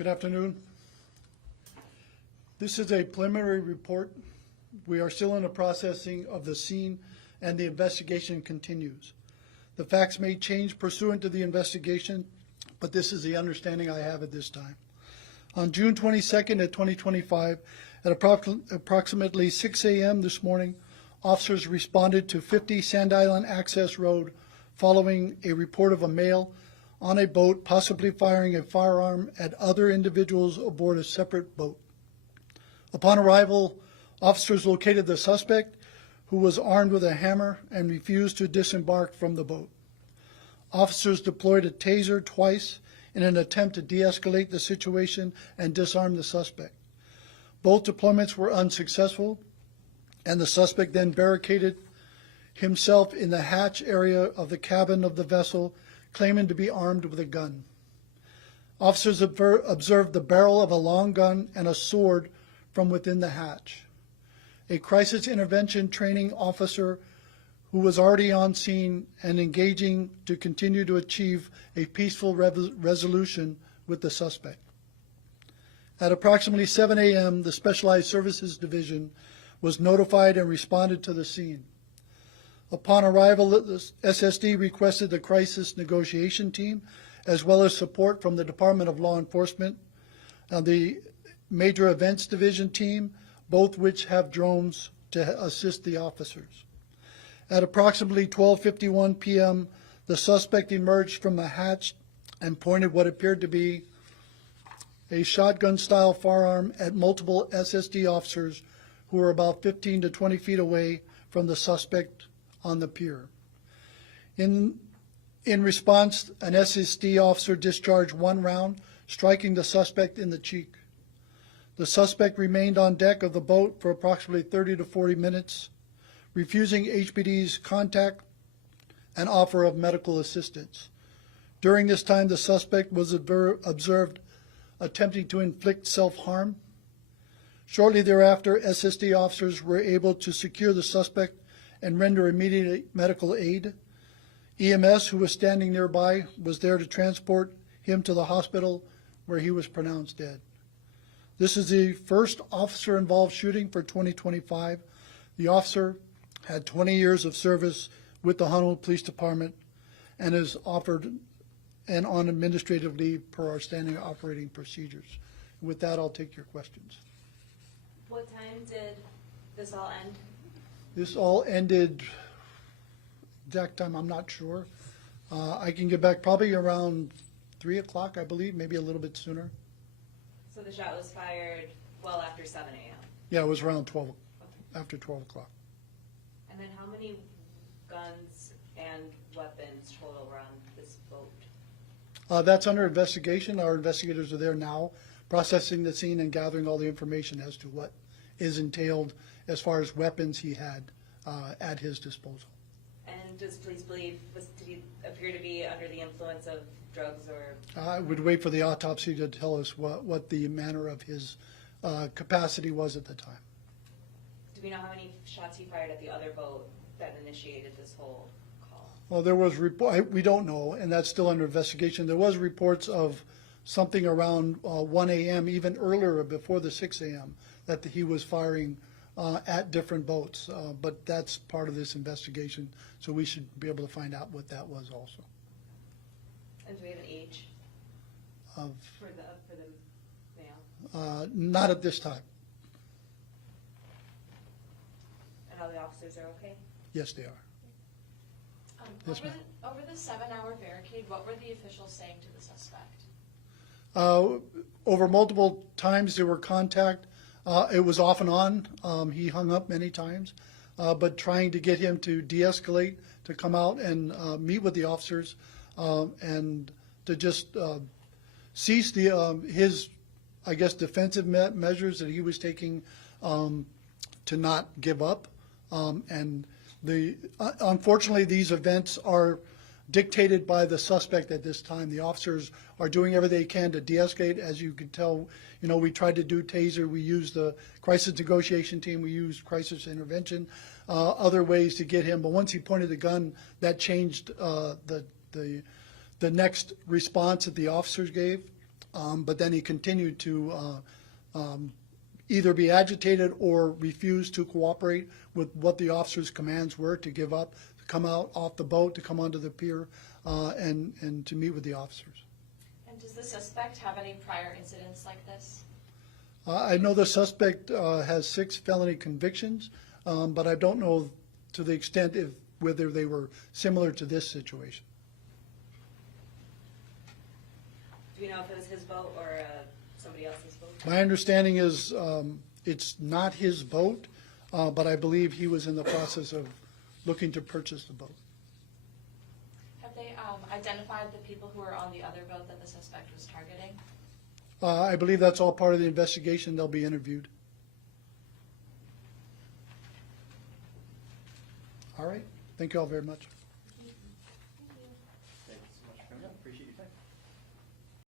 Good afternoon. This is a preliminary report. We are still in the processing of the scene and the investigation continues. The facts may change pursuant to the investigation, but this is the understanding I have at this time. On June 22nd of 2025, at approximately 6 a.m. this morning, officers responded to 50 Sand Island Access Road following a report of a male on a boat possibly firing a firearm at other individuals aboard a separate boat. Upon arrival, officers located the suspect, who was armed with a hammer and refused to disembark from the boat. Officers deployed a taser twice in an attempt to de-escalate the situation and disarm the suspect. Both deployments were unsuccessful, and the suspect then barricaded himself in the hatch area of the cabin of the vessel, claiming to be armed with a gun. Officers observed the barrel of a long gun and a sword from within the hatch. A crisis intervention training officer who was already on scene and engaging to continue to achieve a peaceful resolution with the suspect. At approximately 7 a.m., the Specialized Services Division was notified and responded to the scene. Upon arrival, the SSD requested the crisis negotiation team, as well as support from the Department of Law Enforcement, the Major Events Division team, both which have drones to assist the officers. At approximately 12:51 p.m., the suspect emerged from the hatch and pointed what appeared to be a shotgun-style firearm at multiple SSD officers who were about 15 to 20 feet away from the suspect on the pier. In response, an SSD officer discharged one round, striking the suspect in the cheek. The suspect remained on deck of the boat for approximately 30 to 40 minutes, refusing HPD's contact and offer of medical assistance. During this time, the suspect was observed attempting to inflict self-harm. Shortly thereafter, SSD officers were able to secure the suspect and render immediate medical aid. EMS, who was standing nearby, was there to transport him to the hospital, where he was pronounced dead. This is the first officer-involved shooting for 2025. The officer had 20 years of service with the Honolulu Police Department and is offered and on administrative leave per our standing operating procedures. With that, I'll take your questions. What time did this all end? This all ended, exact time I'm not sure. I can get back probably around 3 o'clock, I believe, maybe a little bit sooner. So the shot was fired well after 7 a.m.? Yeah, it was around 12, after 12 o'clock. And then how many guns and weapons total were on this boat? That's under investigation. Our investigators are there now, processing the scene and gathering all the information as to what is entailed as far as weapons he had at his disposal. And does police believe, did he appear to be under the influence of drugs or? I would wait for the autopsy to tell us what the manner of his capacity was at the time. Do we know how many shots he fired at the other boat that initiated this whole call? Well, there was we don't know, and that's still under investigation. There was reports of something around 1 a.m., even earlier before the 6 a.m., that he was firing at different boats, but that's part of this investigation, so we should be able to find out what that was also. And do we have an age Of for the male? not at this time. And all the officers are okay? Yes, they are. Yes, ma'am. Over the 7-hour barricade, what were the officials saying to the suspect? Over multiple times there were contact. It was off and on. He hung up many times, but trying to get him to de-escalate, to come out and meet with the officers, and to just cease his, I guess, defensive measures that he was taking to not give up. And unfortunately, these events are dictated by the suspect at this time. The officers are doing everything they can to de-escalate. As you can tell, we tried to do taser. We used the crisis negotiation team. We used crisis intervention, other ways to get him. But once he pointed the gun, that changed the next response that the officers gave. But then he continued to either be agitated or refuse to cooperate with what the officer's commands were, to give up, to come out off the boat, to come onto the pier, and to meet with the officers. And does the suspect have any prior incidents like this? I know the suspect has 6 felony convictions, but I don't know to the extent whether they were similar to this situation. Do you know if it was his boat or somebody else's boat? My understanding is it's not his boat, but I believe he was in the process of looking to purchase the boat. Have they identified the people who were on the other boat that the suspect was targeting? I believe that's all part of the investigation. They'll be interviewed. All right. Thank you all very much.